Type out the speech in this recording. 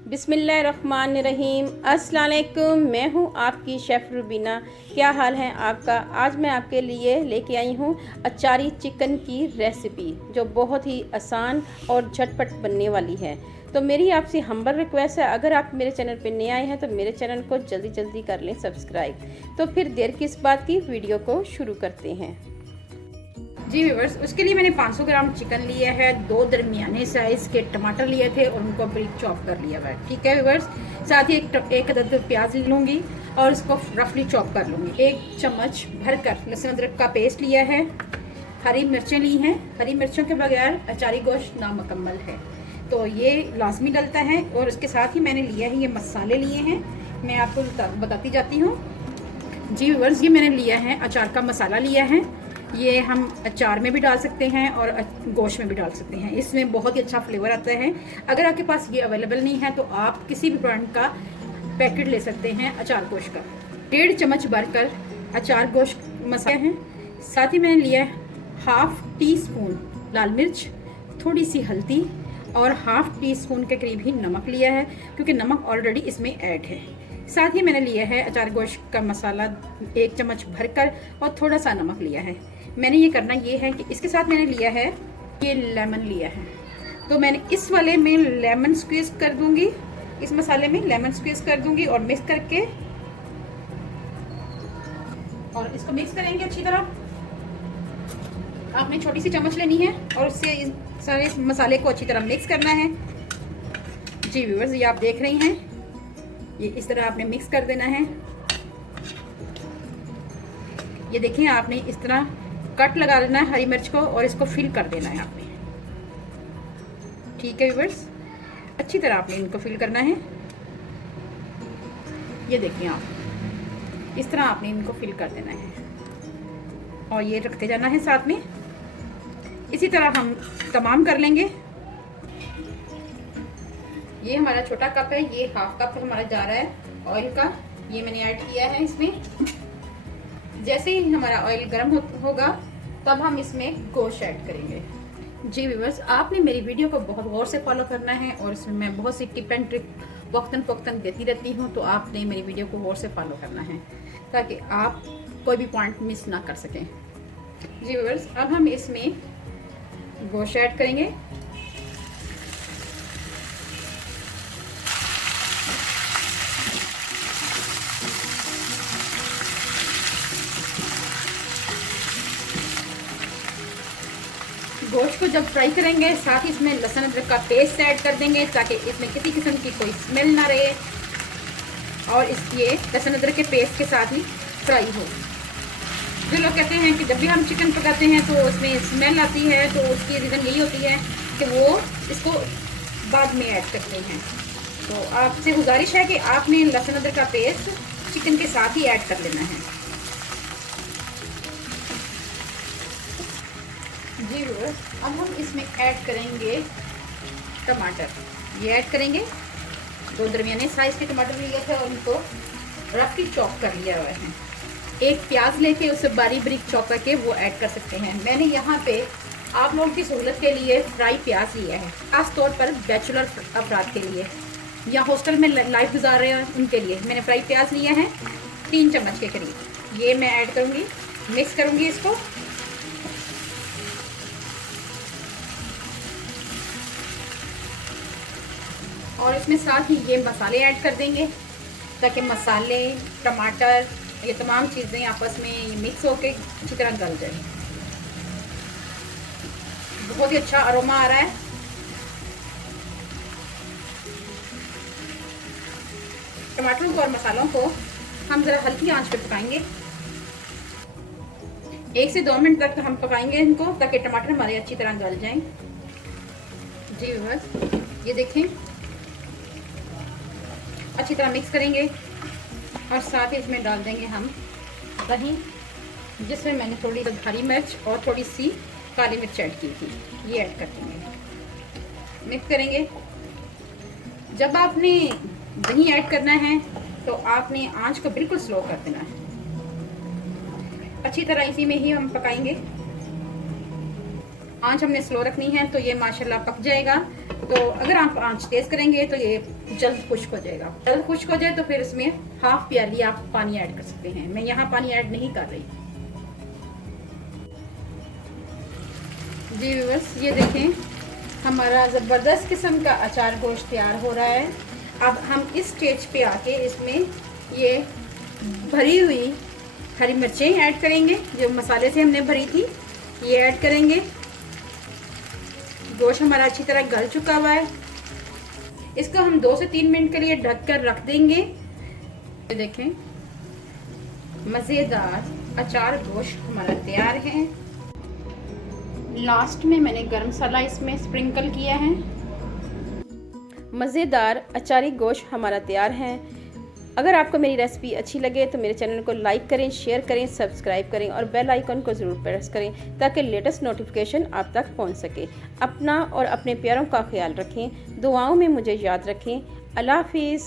बिस्मिल्लाहिर्रहमानिर्रहीम। अस्सलाम वालेकुम। मैं हूँ आपकी शेफ़ रुबीना। क्या हाल है आपका? आज मैं आपके लिए लेके आई हूँ अचारी चिकन की रेसिपी, जो बहुत ही आसान और झटपट बनने वाली है। तो मेरी आपसे हम्बल रिक्वेस्ट है, अगर आप मेरे चैनल पर नए आए हैं तो मेरे चैनल को जल्दी जल्दी कर लें सब्सक्राइब। तो फिर देर किस बात की, वीडियो को शुरू करते हैं। जी व्यूअर्स, उसके लिए मैंने 500 ग्राम चिकन लिया है, 2 दरमियाने साइज़ के टमाटर लिए थे और उनको ब्रीक चॉप कर लिया हुआ है। ठीक है व्यूअर्स, साथ ही एक अदद प्याज ले लूँगी और इसको रफली चॉप कर लूँगी। 1 चम्मच भरकर लहसुन अदरक का पेस्ट लिया है। हरी मिर्चें ली हैं। हरी मिर्चों के बगैर अचारी गोश्त नामुकम्मल है, तो ये लाजमी डलता है। और उसके साथ ही मैंने लिया है, ये मसाले लिए हैं, मैं आपको बताती जाती हूँ। जी व्यूअर्स, ये मैंने लिया है अचार का मसाला लिया है। ये हम अचार में भी डाल सकते हैं और गोश्त में भी डाल सकते हैं, इसमें बहुत ही अच्छा फ्लेवर आता है। अगर आपके पास ये अवेलेबल नहीं है तो आप किसी भी ब्रांड का पैकेट ले सकते हैं अचार गोश्त का। 1.5 चम्मच भरकर अचार गोश्त मसाला है। साथ ही मैंने लिया है हाफ टी स्पून लाल मिर्च, थोड़ी सी हल्दी और हाफ टी स्पून के करीब ही नमक लिया है, क्योंकि नमक ऑलरेडी इसमें ऐड है। साथ ही मैंने लिया है अचार गोश्त का मसाला 1 चम्मच भरकर और थोड़ा सा नमक लिया है। मैंने ये करना ये है कि इसके साथ मैंने लिया है, ये लेमन लिया है, तो मैंने इस वाले में लेमन स्क्वीज कर दूंगी, इस मसाले में लेमन स्क्वीज कर दूंगी और मिक्स करके, और इसको मिक्स करेंगे अच्छी तरह। आपने छोटी सी चम्मच लेनी है और उससे इस सारे मसाले को अच्छी तरह मिक्स करना है। जी व्यूअर्स, ये आप देख रही हैं, ये इस तरह आपने मिक्स कर देना है। ये देखिए, आपने इस तरह कट लगा लेना है हरी मिर्च को और इसको फिल कर देना है आपने। ठीक है व्यूअर्स, अच्छी तरह आपने इनको फिल करना है। ये देखिए, आप इस तरह आपने इनको फिल कर देना है और ये रखते जाना है साथ में। इसी तरह हम तमाम कर लेंगे। ये हमारा छोटा कप है, ये हाफ कप हमारा जा रहा है ऑयल का, ये मैंने ऐड किया है इसमें। जैसे ही हमारा ऑयल गर्म होगा तब हम इसमें गोश्त ऐड करेंगे। जी व्यूअर्स, आपने मेरी वीडियो को बहुत गौर से फॉलो करना है और इसमें मैं बहुत सी टिप एंड ट्रिक वक्तन फवक्तन देती रहती हूँ, तो आपने मेरी वीडियो को गौर से फॉलो करना है ताकि आप कोई भी पॉइंट मिस ना कर सकें। जी व्यूअर्स, अब हम इसमें गोश्त ऐड करेंगे। गोश्त को जब फ्राई करेंगे, साथ ही इसमें लहसुन अदरक का पेस्ट ऐड कर देंगे ताकि इसमें किसी किस्म की कोई स्मेल ना रहे और ये लहसुन अदरक के पेस्ट के साथ ही फ्राई हो। जो लोग कहते हैं कि जब भी हम चिकन पकाते हैं तो उसमें स्मेल आती है, तो उसकी रीज़न यही होती है कि वो इसको बाद में ऐड करते हैं। तो आपसे गुजारिश है कि आपने लहसुन अदरक का पेस्ट चिकन के साथ ही ऐड कर लेना है। जी व्यूअर्स, अब हम इसमें ऐड करेंगे टमाटर। ये ऐड करेंगे, 2 दरमियाने साइज़ के टमाटर लिए थे और उनको रफली चॉप कर लिया हुआ है। 1 प्याज लेके उसे बारीक बारीक चॉप करके वो ऐड कर सकते हैं। मैंने यहाँ पे आप लोगों की सहूलत के लिए फ्राई प्याज लिया है, खास तौर पर बैचलर अफराद के लिए या हॉस्टल में लाइफ गुजार रहे हैं उनके लिए मैंने फ्राई प्याज लिया है 3 चम्मच के करीब। ये मैं ऐड करूँगी, मिक्स करूँगी इसको। और इसमें साथ ही ये मसाले ऐड कर देंगे ताकि मसाले, टमाटर, ये तमाम चीज़ें आपस में मिक्स होके अच्छी तरह गल जाए। बहुत ही अच्छा अरोमा आ रहा है। टमाटरों को और मसालों को हम ज़रा हल्की आंच पे पकाएंगे। 1 से 2 मिनट तक हम पकाएंगे इनको ताकि टमाटर हमारे अच्छी तरह गल जाएं। जी बस, ये देखें, अच्छी तरह मिक्स करेंगे और साथ ही इसमें डाल देंगे हम दही, जिसमें मैंने थोड़ी सी हरी मिर्च और थोड़ी सी काली मिर्च ऐड की थी, ये ऐड कर देंगे। मिक्स करेंगे। जब आपने दही ऐड करना है तो आपने आंच को बिल्कुल स्लो कर देना है। अच्छी तरह इसी में ही हम पकाएंगे। आंच हमने स्लो रखनी है तो ये माशाल्लाह पक जाएगा। तो अगर आप आंच तेज़ करेंगे तो ये जल्द खुश्क हो जाएगा। जल्द खुश्क हो जाए तो फिर इसमें हाफ प्याली आप पानी ऐड कर सकते हैं। मैं यहाँ पानी ऐड नहीं कर रही। जी व्यूअर्स, ये देखें हमारा ज़बरदस्त किस्म का अचार गोश्त तैयार हो रहा है। अब हम इस स्टेज पे आके इसमें ये भरी हुई हरी मिर्चें ऐड करेंगे, जो मसाले से हमने भरी थी, ये ऐड करेंगे। गोश्त हमारा अच्छी तरह गल चुका हुआ है। इसको हम 2 से 3 मिनट के लिए ढक कर रख देंगे। ये देखें मज़ेदार अचार गोश्त हमारा तैयार है। लास्ट में मैंने गरम मसाला इसमें स्प्रिंकल किया है। मज़ेदार अचारी गोश्त हमारा तैयार है। अगर आपको मेरी रेसिपी अच्छी लगे तो मेरे चैनल को लाइक करें, शेयर करें, सब्सक्राइब करें और बेल आइकन को ज़रूर प्रेस करें ताकि लेटेस्ट नोटिफिकेशन आप तक पहुंच सके। अपना और अपने प्यारों का ख्याल रखें, दुआओं में मुझे याद रखें। अल्लाह हाफिज़।